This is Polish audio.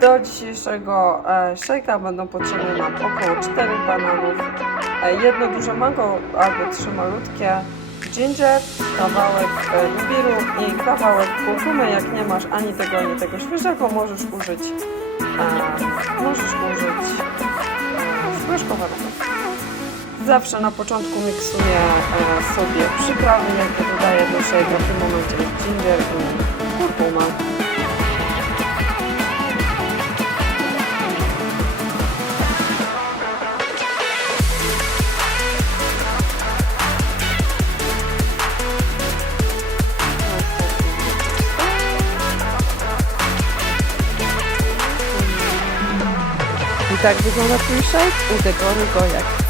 Do dzisiejszego e, szejka będą potrzebne nam około 4 bananów, e, jedno duże mango albo trzy malutkie, ginger, kawałek e, imbiru i kawałek kurkumy. Jak nie masz ani tego, ani tego świeżego, możesz użyć e, możesz użyć e, śmieszkowego. Zawsze na początku miksuję e, sobie przyprawy, jakie dodaję do szejka, w tym momencie ginger i Tak wygląda twój shake. Udegoruj go jak